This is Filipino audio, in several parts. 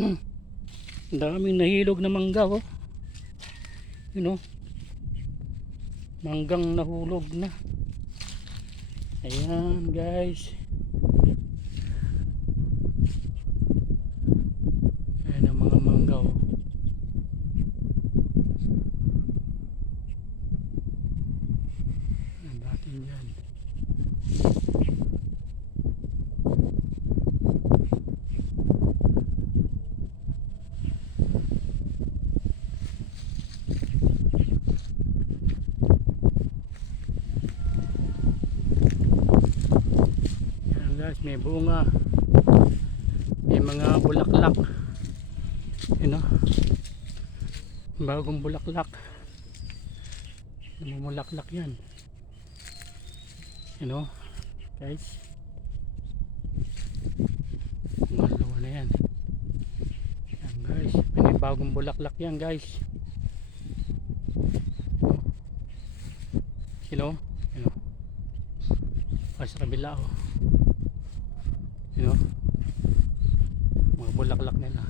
Ang daming nahilog na mangga oh. You know. Manggang nahulog na. Ayan guys. Ayan ang mga mangga oh. Ang yan. Ayan guys, may bunga. May mga bulaklak. Yun o. Bagong bulaklak. Namumulaklak yan. Yun o. Guys. Mga luwa na yan. Yan guys. May bagong bulaklak yan guys. Sino? Yun o. Ah, sa kabila oh. You? Mga bulaklak nila.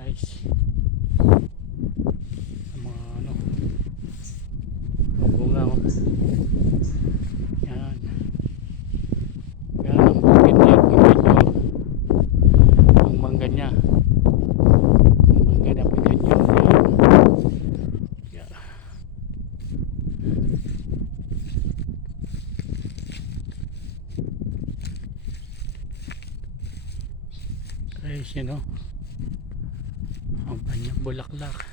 Nice. Ang mga ano. Mga bunga oh. Yan ang bukid niya. Bukid niya. Ang mangga niya. Ang mangga na bukid niya. Yan. Guys, you know. Ang kanyang bulaklak.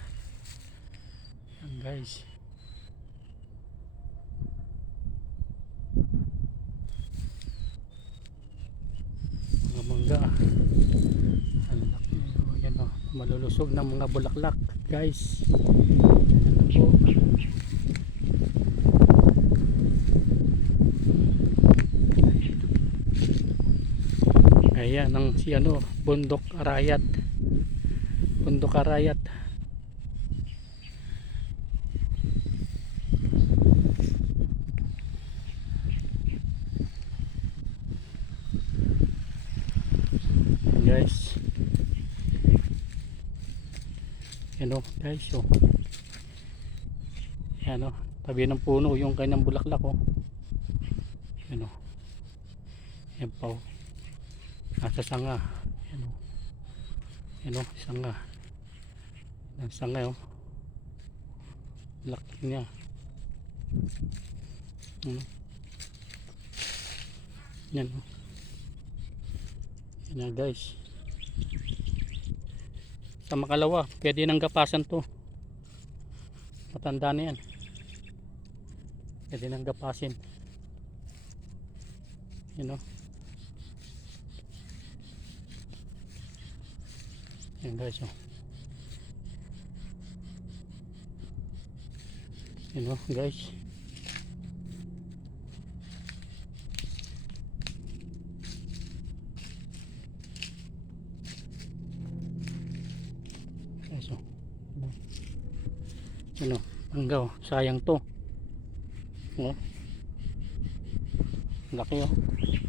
Yan guys. Mga mangga. Ang laki. Yan o. Malulusog ng mga bulaklak. Guys. Yan po. Ayan ang si ano, Bundok Arayat. Bundok Arayat. Guys. Yan o, guys. Oh. Yan o, tabi ng puno yung kanyang bulaklak oh. Yan o. Yan pa oh nasa sanga. Yan o yan o sanga. Yan sanga o laki niya. Ano yan o yan na guys. Sa makalawa pwede nang gapasan to. Matanda na yan. Pwede nang gapasin. Yan o Yan guys oh. Oh guys. Guys oh. Yan oh. Hanggaw. Sayang to. Oh. Laki oh. Oh.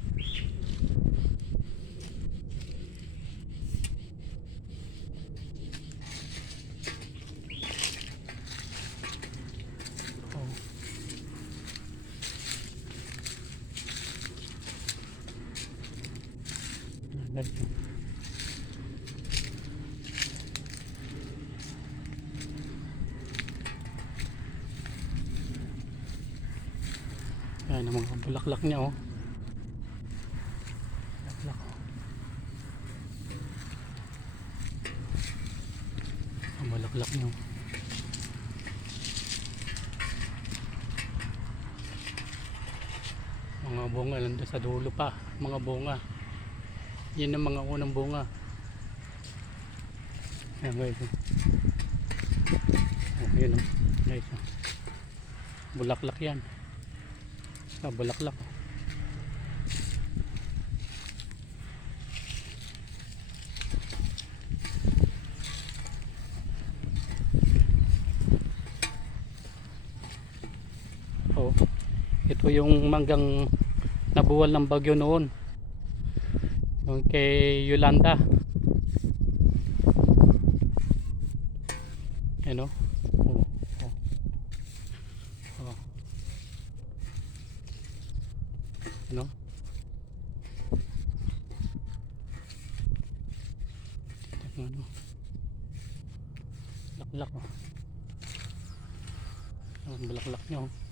Yan, guys, oh. Yan ang mga bulaklak niya oh. Bulaklak oh. Ang bulaklak niya oh. Mga bunga lang sa dulo pa. Mga bunga. Yan ang mga unang bunga. Yan guys. yun oh. Guys. Bulaklak yan. Ah, bulaklak. Oh, ito yung manggang nabuwal ng bagyo noon. Doon kay Yolanda. Ano? Oh, oh. Oh. Ano? Ano? Laklak oh. Ang balaklak oh.